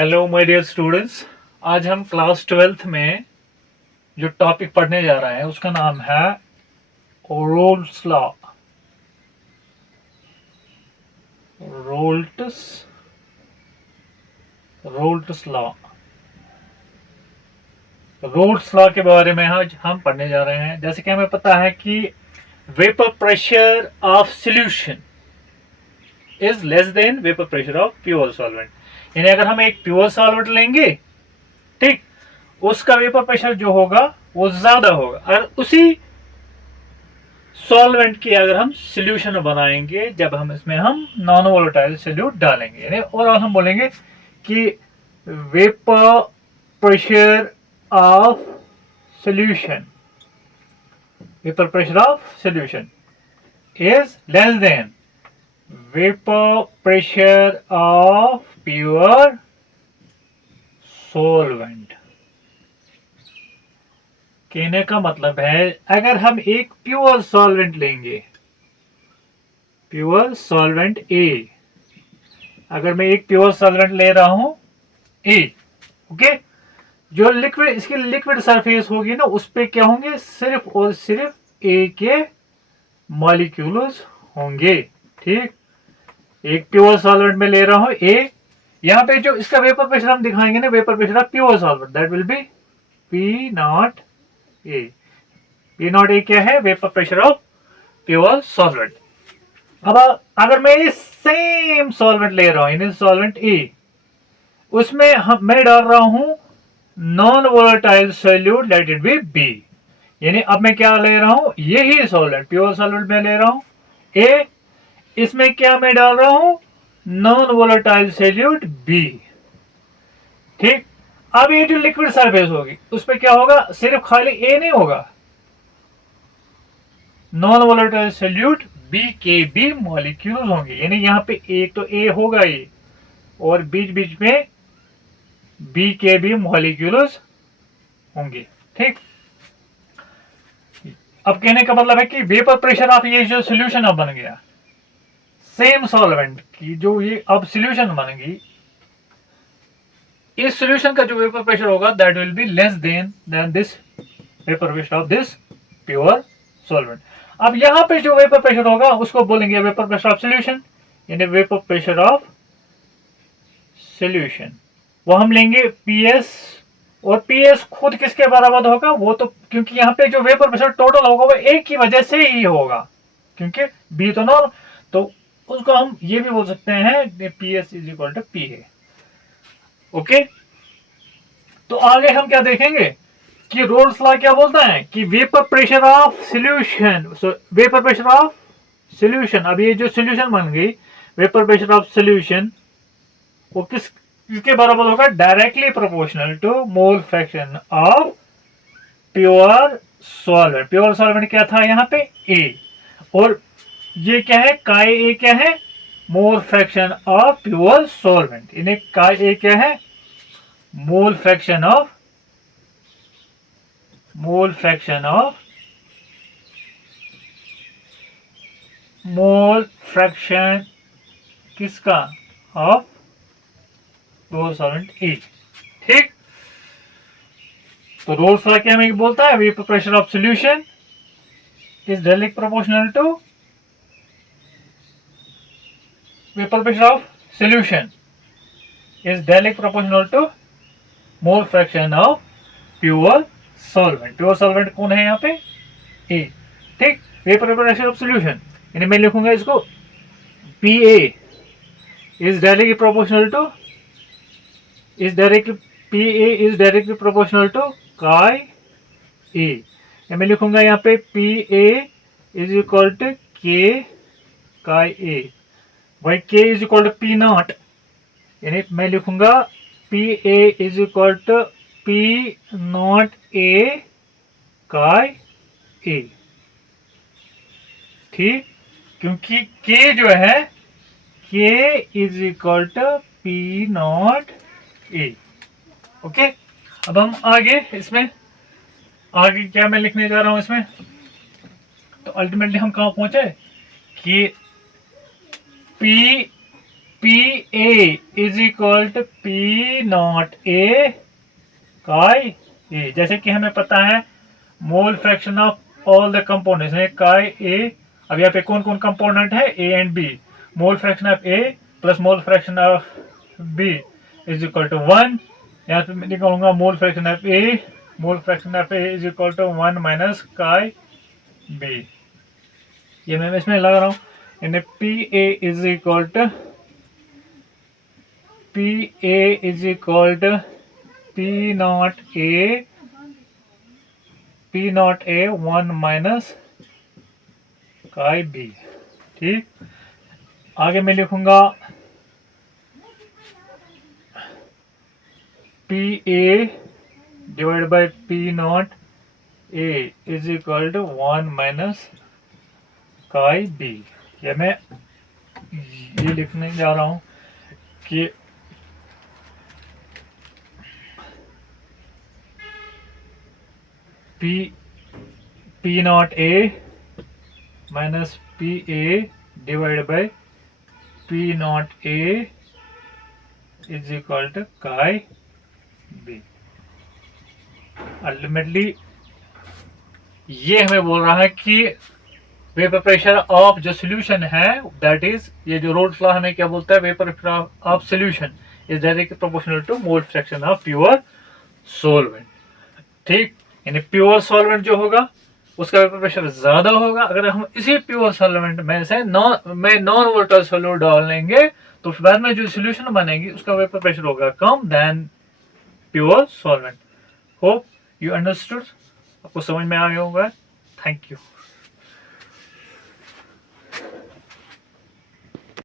Hello my dear students. आज हम class 12th में जो टॉपिक पढ़ने जा रहे हैं उसका नाम है roles law. Raoult's Raoult's law roles law के बारे में आज हम पढ़ने जा रहे हैं। जैसे कि हमें पता है कि vapour pressure of solution is less than vapour pressure of pure solvent. यानी अगर हम एक प्योर सॉल्वेंट लेंगे, ठीक, उसका वेपर प्रेशर जो होगा वो ज्यादा होगा। और उसी सॉल्वेंट की अगर हम सॉल्यूशन बनाएंगे, जब हम इसमें नॉन वोलेटाइल सॉल्यूट डालेंगे, यानी और हम बोलेंगे कि vapour pressure of solution vapour pressure of solution is less than vapour pressure of pure solvent. कहने का मतलब है, अगर हम एक प्योर सॉल्वेंट लेंगे, प्योर सॉल्वेंट ए, अगर मैं एक प्योर सॉल्वेंट ले रहा हूं ए, ओके, जो लिक्विड, इसकी लिक्विड सरफेस होगी ना, उस पे क्या होंगे, सिर्फ और सिर्फ ए के मॉलिक्यूल्स होंगे। ठीक, एक प्योर सॉल्वेंट में ले रहा हूं ए, यहां पे जो इसका वेपर प्रेशर हम दिखाएंगे ना, vapour pressure of pure solvent, that will be P naught A. P naught ए क्या है, vapour pressure of pure solvent. अब अगर मैं ये सेम सॉल्वेंट ले रहा हूं, यानी सॉल्वेंट ए, उसमें मैं डाल रहा हूं non volatile solute, let it be B. यानी अब मैं क्या ले रहा हूं, यही सॉल्वेंट, प्योर सॉल्वेंट में ले रहा हूं ए, इसमें क्या मैं डाल रहा हूं, नॉन वोलेटाइल सॉल्यूट बी। ठीक, अब ये जो लिक्विड सरफेस होगी उस पर क्या होगा, सिर्फ खाली ए नहीं होगा, नॉन वोलेटाइल सॉल्यूट बी के भी मॉलिक्यूल्स होंगे। यानी यहाँ पे एक तो ए होगा ये, और बीच बीच में बी के भी मॉलिक्यूल्स होंगे। ठीक, अब कहने का मतलब है कि वेपर प्रेशर ऑफ ये जो सॉल्यूशन अब बन गया, सेम सॉल्वेंट की जो ये अब सॉल्यूशन बनेगी, इस सॉल्यूशन का जो वेपर प्रेशर होगा that will be less than this vapour pressure of this pure solvent. अब यहां पे जो वेपर प्रेशर होगा उसको बोलेंगे वेपर प्रेशर ऑफ सॉल्यूशन, यानी वेपर प्रेशर ऑफ सॉल्यूशन। वो हम लेंगे पीएस, और पीएस खुद किसके बराबर होगा, वो तो, क्योंकि यहाँ पे जो वेपर प्रेशर टोटल होगा वो एक की वजह से ही होगा, क्योंकि बी तो नॉन, तो उसको हम ये भी बोल सकते हैं PS is equal to P है। ओके, तो आगे हम क्या देखेंगे कि रोल्स लॉ क्या बोलता है कि vapour pressure of solution, vapour pressure of solution, अब ये जो सॉल्यूशन बन गई, वेपर प्रेशर ऑफ सॉल्यूशन, वो किसके बराबर होगा, directly proportional to mole fraction of pure solvent. Pure solvent क्या था यहाँ पे, ए, और ये क्या है, काय ए क्या है, mole fraction of pure solvent. इन्हें काय ए क्या है, mole fraction of mole fraction किसका, ऑफ प्योर सॉल्वेंट ए। ठीक, तो रोल्स लॉ क्या हमें बोलता है, vapour pressure of solution is directly proportional to vapour pressure of solution is directly proportional to mole fraction of pure solvent. Pure solvent कौन है यहाँ पे, ए। ठीक, वेपर प्रेशर ऑफ सॉल्यूशन, यानी मैं लिखूंगा इसको P A is directly proportional to P A is directly proportional to chi A. मैं लिखूंगा यहाँ पे P A is equal to K chi A, भाई K is equal to P naught, यानी मैं लिखूंगा P A is equal to P naught A chi A. ठीक, क्योंकि के जो है, K is equal to P naught A. Okay, अब हम आगे इसमें आगे क्या मैं लिखने जा रहा हूं इसमें, तो अल्टीमेटली हम कहां पहुंचे कि P P A is equal to P naught A chi A. जैसे कि हमें पता है mole fraction of all the components है काई ए। अब यहाँ पे कौन कौन कंपोनेंट है, A and B. Mole fraction of A plus mole fraction of B is equal to 1। यहाँ पे मैं निकालूंगा mole fraction of A, mole fraction of A is equal to 1 minus chi B. ये मैं इसमें लगा रहा हूँ, यानी P A is equal to P naught A 1 minus chi B. ठीक, आगे मैं लिखूंगा P A divide by P naught A is equal to 1 minus chi B. या मैं ये लिखने जा रहा हूं कि P naught A minus P A divide by P naught A is equal to chi B. Ultimately ये हमें बोल रहा है कि वेपर प्रेशर ऑफ जो सोल्यूशन है दैट इज, ये जो रोल्स लॉ हमें क्या बोलता है, vapour pressure of solution is directly proportional to mole fraction of pure solvent. ठीक, यानी प्योर सॉल्वेंट जो होगा उसका वेपर प्रेशर ज्यादा होगा। अगर हम इसी प्योर सॉल्वेंट में से नॉन वोलेटाइल सॉल्यूट डालेंगे तो बाद में जो सोल्यूशन बनेगी उसका वेपर प्रेशर होगा कम than pure solvent. Hope you understood, आपको समझ में आ गया होगा। Thank you.